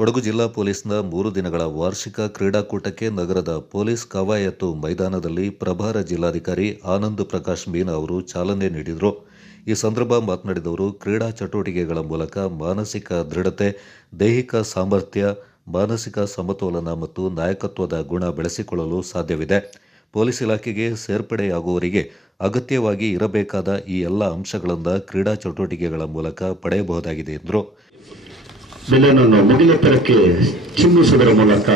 ಕೊಡಗು ಜಿಲ್ಲಾ ಪೊಲೀಸ್ನ ಮೂರು ದಿನಗಳ ವಾರ್ಷಿಕ ಕ್ರೀಡಾಕೂಟಕ್ಕೆ ನಗರದ ಪೊಲೀಸ್ ಕವಾಯತು ಮೈದಾನದಲ್ಲಿ ಪ್ರಭಾರ ಜಿಲ್ಲಾಧಿಕಾರಿ ಆನಂದ್ ಪ್ರಕಾಶ್ ಮೀನಾ ಅವರು ಚಾಲನೆ ನೀಡಿದರು. ಈ ಸಂದರ್ಭ ಮಾತನಾಡಿದವರು, ಕ್ರೀಡಾ ಚಟುವಟಿಕೆಗಳ ಮೂಲಕ ಮಾನಸಿಕ ದೃಢತೆ, ದೈಹಿಕ ಸಾಮರ್ಥ್ಯ, ಮಾನಸಿಕ ಸಮತೋಲನ ಮತ್ತು ನಾಯಕತ್ವದ ಗುಣ ಬೆಳೆಸಿಕೊಳ್ಳಲು ಸಾಧ್ಯವಿದೆ. ಪೊಲೀಸ್ ಇಲಾಖೆಗೆ ಸೇರ್ಪಡೆಯಾಗುವವರಿಗೆ ಅಗತ್ಯವಾಗಿ ಇರಬೇಕಾದ ಈ ಎಲ್ಲ ಅಂಶಗಳನ್ನು ಕ್ರೀಡಾ ಚಟುವಟಿಕೆಗಳ ಮೂಲಕ ಪಡೆಯಬಹುದಾಗಿದೆ ಎಂದರು. ಬೆಲೆಯನ್ನು ಮುಗಿಲೆತ್ತರಕ್ಕೆ ಚಿಮ್ಮಿಸುವುದರ ಮೂಲಕ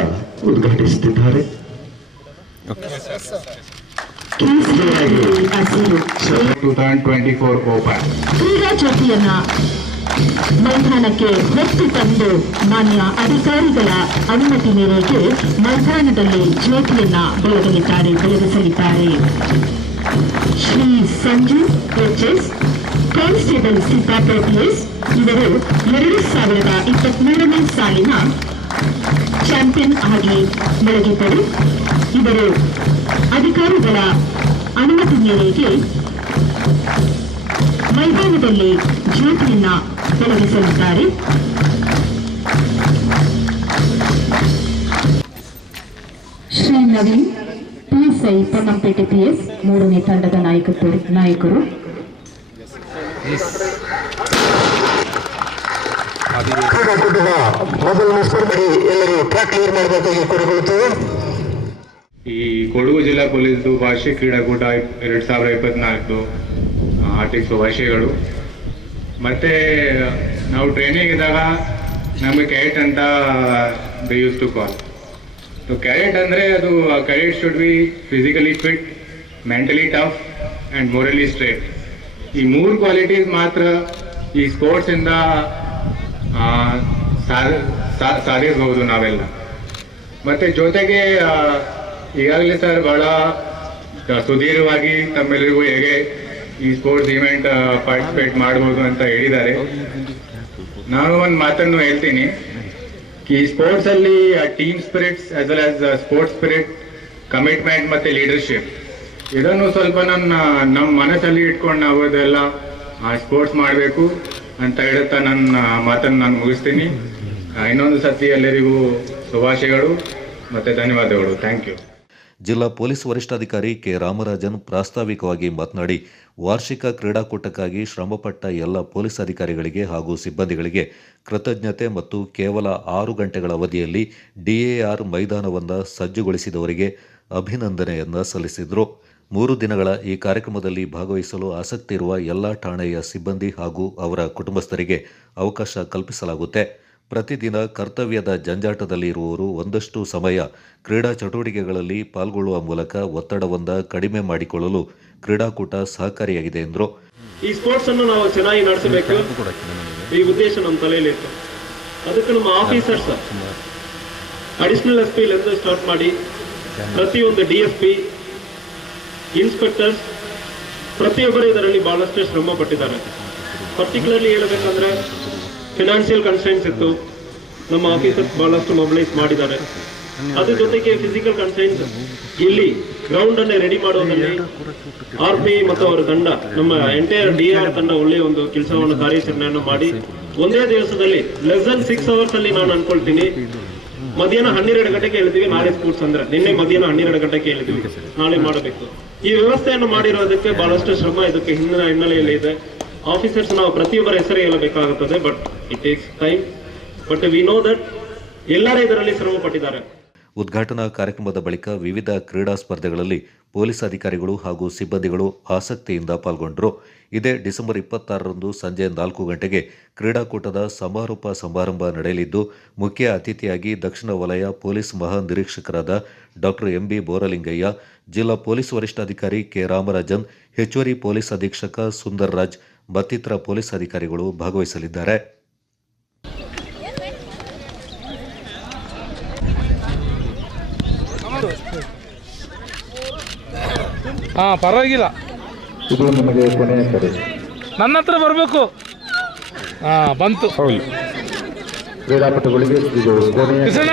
ಉದ್ಘಾಟಿಸುತ್ತಿದ್ದಾರೆ. ಕೇಸರಿಯಾಗಿ ಹಸಿರು. 2024 Open. ಕ್ರೀಡಾ ಜ್ಯೋತಿಯನ್ನ ಮೈದಾನಕ್ಕೆ ಹೊತ್ತು ತಂದು ಮಾನ್ಯ ಅಧಿಕಾರಿಗಳ ಅನುಮತಿ ಮೇರೆಗೆ ಮೈದಾನದಲ್ಲಿ ಜ್ಯೋತಿಯನ್ನ ಬೆಳಗಲಿದ್ದಾರೆ ಬೆಳಗಿಸಲಿದ್ದಾರೆ. Shri Sanju H S constable Siddapura PS ಇವರು ಎರಡು ಸಾವಿರದ ಇಪ್ಪತ್ಮೂರನೇ ಸಾಲಿನ ಚಾಂಪಿಯನ್ ಆಗಿ ಬೆಳಗಿದ್ದರು. ಇವರು ಅಧಿಕಾರಿಗಳ ಅನುಮತಿ ಮೇರೆಗೆ ಮೈದಾನದಲ್ಲಿ ಜ್ಯೋತಿಯನ್ನ ಬೆಳಗಿಸಲಿದ್ದಾರೆ ಶ್ರೀ ನವೀನ್ ಪಿಎಸ್ಐ ಪೊನ್ನಂಪೇಟೆ ಪಿಎಸ್ ಮೂರನೇ ತಂಡದ ನಾಯಕರು. ಈ ಕೊಡಗು ಜಿಲ್ಲಾ ಪೊಲೀಸ್ದು ವಾರ್ಷಿಕ ಕ್ರೀಡಾಕೂಟ ಎರಡು ಸಾವಿರದ ಇಪ್ಪತ್ನಾಲ್ಕು ಆರ್ಥಿಕ ಶುಭಾಶಯಗಳು ಮತ್ತೆ ನಾವು ಟ್ರೈನಿಂಗ್ ಇದ್ದಾಗ ನಮಗೆ ಕ್ಯಾರೆಟ್ ಅಂತ they use to call so carrot ಅಂದರೆ ಅದು carrot should be physically fit mentally tough and morally straight ಈ ಮೂರು ಕ್ವಾಲಿಟೀಸ್ ಮಾತ್ರ ಈ ಸ್ಪೋರ್ಟ್ಸಿಂದ ಸಾಧಿಸಬಹುದು ನಾವೆಲ್ಲ. ಮತ್ತೆ ಜೊತೆಗೆ ಈಗಾಗಲೇ ಸರ್ ಬಹಳ ಸುದೀರ್ಘವಾಗಿ ತಮ್ಮೆಲ್ಲರಿಗೂ ಹೇಗೆ ಈ ಸ್ಪೋರ್ಟ್ಸ್ ಈವೆಂಟ್ ಪಾರ್ಟಿಸಿಪೇಟ್ ಮಾಡಬಹುದು ಅಂತ ಹೇಳಿದ್ದಾರೆ. ನಾನು ಒಂದು ಮಾತನ್ನು ಹೇಳ್ತೀನಿ. ಈ ಸ್ಪೋರ್ಟ್ಸ್ ಅಲ್ಲಿ team spirits as well as sports spirit commitment ಮತ್ತೆ ಲೀಡರ್ಶಿಪ್ ಇದನ್ನು ಸ್ವಲ್ಪ ನನ್ನ, ನಮ್ಮ ಮನಸ್ಸಲ್ಲಿ ಇಟ್ಕೊಂಡು ನಾವು ಅದೆಲ್ಲ ಸ್ಪೋರ್ಟ್ಸ್ ಮಾಡಬೇಕು ಅಂತ ಹೇಳುತ್ತಾ ನನ್ನ ಮಾತನ್ನು ನಾನು ಮುಗಿಸ್ತೀನಿ. ಇನ್ನೊಂದು ಸತಿ ಎಲ್ಲರಿಗೂ ಶುಭಾಶಯಗಳು ಮತ್ತು ಧನ್ಯವಾದಗಳು. ಥ್ಯಾಂಕ್ ಯು ಜಿಲ್ಲಾ ಪೊಲೀಸ್ ವರಿಷ್ಠಾಧಿಕಾರಿ ಕೆ. ರಾಮರಾಜನ್ ಪ್ರಾಸ್ತಾವಿಕವಾಗಿ ಮಾತನಾಡಿ, ವಾರ್ಷಿಕ ಕ್ರೀಡಾಕೂಟಕ್ಕಾಗಿ ಶ್ರಮಪಟ್ಟ ಎಲ್ಲ ಪೊಲೀಸ್ ಅಧಿಕಾರಿಗಳಿಗೆ ಹಾಗೂ ಸಿಬ್ಬಂದಿಗಳಿಗೆ ಕೃತಜ್ಞತೆ ಮತ್ತು ಕೇವಲ ಆರು ಗಂಟೆಗಳ ಅವಧಿಯಲ್ಲಿ ಡಿಎಆರ್ ಮೈದಾನವನ್ನು ಸಜ್ಜುಗೊಳಿಸಿದವರಿಗೆ ಅಭಿನಂದನೆಯನ್ನು ಸಲ್ಲಿಸಿದರು. ಮೂರು ದಿನಗಳ ಈ ಕಾರ್ಯಕ್ರಮದಲ್ಲಿ ಭಾಗವಹಿಸಲು ಆಸಕ್ತಿ ಇರುವ ಎಲ್ಲ ಠಾಣೆಯ ಸಿಬ್ಬಂದಿ ಹಾಗೂ ಅವರ ಕುಟುಂಬಸ್ಥರಿಗೆ ಅವಕಾಶ ಕಲ್ಪಿಸಲಾಗುತ್ತೆ. ಪ್ರತಿದಿನ ಕರ್ತವ್ಯದ ಜಂಜಾಟದಲ್ಲಿ ಇರುವವರು ಒಂದಷ್ಟು ಸಮಯ ಕ್ರೀಡಾ ಚಟುವಟಿಕೆಗಳಲ್ಲಿ ಪಾಲ್ಗೊಳ್ಳುವ ಮೂಲಕ ಒತ್ತಡವನ್ನ ಕಡಿಮೆ ಮಾಡಿಕೊಳ್ಳಲು ಕ್ರೀಡಾಕೂಟ ಸಹಕಾರಿಯಾಗಿದೆ ಎಂದರು. ಈ ಸ್ಪೋರ್ಟ್ಸ್ ಅನ್ನು ನಾವು ಚೆನ್ನಾಗಿ ನಡೆಸಬೇಕು. ಈ ಉದ್ದೇಶ ನಮ್ಮ ತಲೆಯಲ್ಲಿ ಇತ್ತು. ಅದಕ್ಕೆ ನಮ್ಮ officers additional S P start ಮಾಡಿ ಪ್ರತಿಯೊಂದು ಡಿ ಎಸ್ ಪಿ ಇನ್ಸ್ಪೆಕ್ಟರ್ಸ್, ಪ್ರತಿಯೊಬ್ಬರು ಇದರಲ್ಲಿ ಬಹಳಷ್ಟು ಶ್ರಮ ಪಟ್ಟಿದ್ದಾರೆ. ಪರ್ಟಿಕ್ಯುಲರ್ಲಿ ಹೇಳಬೇಕಂದ್ರೆ ಫಿನಾನ್ಷಿಯಲ್ ಕನ್ಸ್ಟೆಂಟ್ಸ್ ಇತ್ತು. ನಮ್ಮ ಆಫೀಸರ್ಸ್ ಬಹಳಷ್ಟು ಮೊಬಿಲೈಸ್ ಮಾಡಿದ್ದಾರೆ. ಅದ್ರ ಜೊತೆಗೆ ಫಿಸಿಕಲ್ ಕನ್ಸ್ಟೆಂಟ್ಸ್ ಇಲ್ಲಿ ಗ್ರೌಂಡ್ ಅನ್ನೇ ರೆಡಿ ಮಾಡೋದ್ರಲ್ಲಿ ಆರ್ ಪಿ ಮತ್ತು ಅವರ ತಂಡ, ನಮ್ಮ ಎಂಟೈರ್ ಡಿ ಆರ್ ತಂಡ ಒಳ್ಳೆಯ ಒಂದು ಕೆಲಸವನ್ನು, ಕಾರ್ಯಾಚರಣೆಯನ್ನು ಮಾಡಿ, ಒಂದೇ ದಿವಸದಲ್ಲಿ ಲೆಸ್ ದನ್ ಸಿಕ್ಸ್ ಅವರ್ಸ್ ಅಲ್ಲಿ ನಾನು ಅನ್ಕೊಳ್ತೀನಿ. ಮಧ್ಯಾಹ್ನ ಹನ್ನೆರಡು ಗಂಟೆಗೆ ಹೇಳಿದ್ವಿ ನಾಳೆ ಸ್ಪೋರ್ಟ್ಸ್ ಅಂದ್ರೆ. ನಿನ್ನೆ ಮಧ್ಯಾಹ್ನ ಹನ್ನೆರಡು ಗಂಟೆಗೆ ಹೇಳಿದ್ವಿ. ನಾಳೆ ಮಾಡಬೇಕು. ಈ ವ್ಯವಸ್ಥೆಯನ್ನು ಮಾಡಿರೋದಕ್ಕೆ ಬಹಳಷ್ಟು ಶ್ರಮ ಇದಕ್ಕೆ ಹಿಂದಿನ ಹಿನ್ನೆಲೆಯಲ್ಲಿ ಇದೆ. ಆಫೀಸರ್ಸ್ ನಾವು ಪ್ರತಿಯೊಬ್ಬರ ಹೆಸರು ಹೇಳಬೇಕಾಗುತ್ತದೆ but it takes time but we know that ಎಲ್ಲರೂ ಇದರಲ್ಲಿ ಶ್ರಮ ಪಟ್ಟಿದ್ದಾರೆ ಉದ್ಘಾಟನಾ ಕಾರ್ಯಕ್ರಮದ ಬಳಿಕ ವಿವಿಧ ಕ್ರೀಡಾ ಸ್ಪರ್ಧೆಗಳಲ್ಲಿ ಪೊಲೀಸ್ ಅಧಿಕಾರಿಗಳು ಹಾಗೂ ಸಿಬ್ಬಂದಿಗಳು ಆಸಕ್ತಿಯಿಂದ ಪಾಲ್ಗೊಂಡರು. ಇದೇ ಡಿಸೆಂಬರ್ ಇಪ್ಪತ್ತಾರರಂದು ಸಂಜೆ ನಾಲ್ಕು ಗಂಟೆಗೆ ಕ್ರೀಡಾಕೂಟದ ಸಮಾರೋಪ ಸಮಾರಂಭ ನಡೆಯಲಿದ್ದು, ಮುಖ್ಯ ಅತಿಥಿಯಾಗಿ ದಕ್ಷಿಣ ವಲಯ ಪೊಲೀಸ್ ಮಹಾನಿರೀಕ್ಷಕರಾದ ಡಾಕ್ಟರ್ ಎಂಬಿ ಬೋರಲಿಂಗಯ್ಯ, ಜಿಲ್ಲಾ ಪೊಲೀಸ್ ವರಿಷ್ಠಾಧಿಕಾರಿ ಕೆ ರಾಮರಾಜನ್, ಹೆಚ್ಚುವರಿ ಪೊಲೀಸ್ ಅಧೀಕ್ಷಕ ಸುಂದರ್ ರಾಜ್ ಮತ್ತಿತರ ಪೊಲೀಸ್ ಅಧಿಕಾರಿಗಳು ಭಾಗವಹಿಸಲಿದ್ದಾರೆ. ಹಾ ಪರವಾಗಿಲ್ಲ. ಇದು ನಿಮಗೆ ಕೊನೆಯ ಕರೆ. ನನ್ನ ಹತ್ರ ಬರಬೇಕು. ಹಾ ಬಂತು. ಕ್ರೀಡಾಪಟುಗಳಿಗೆ ಇದು ಕೊನೆಯ ಕಿಸಣ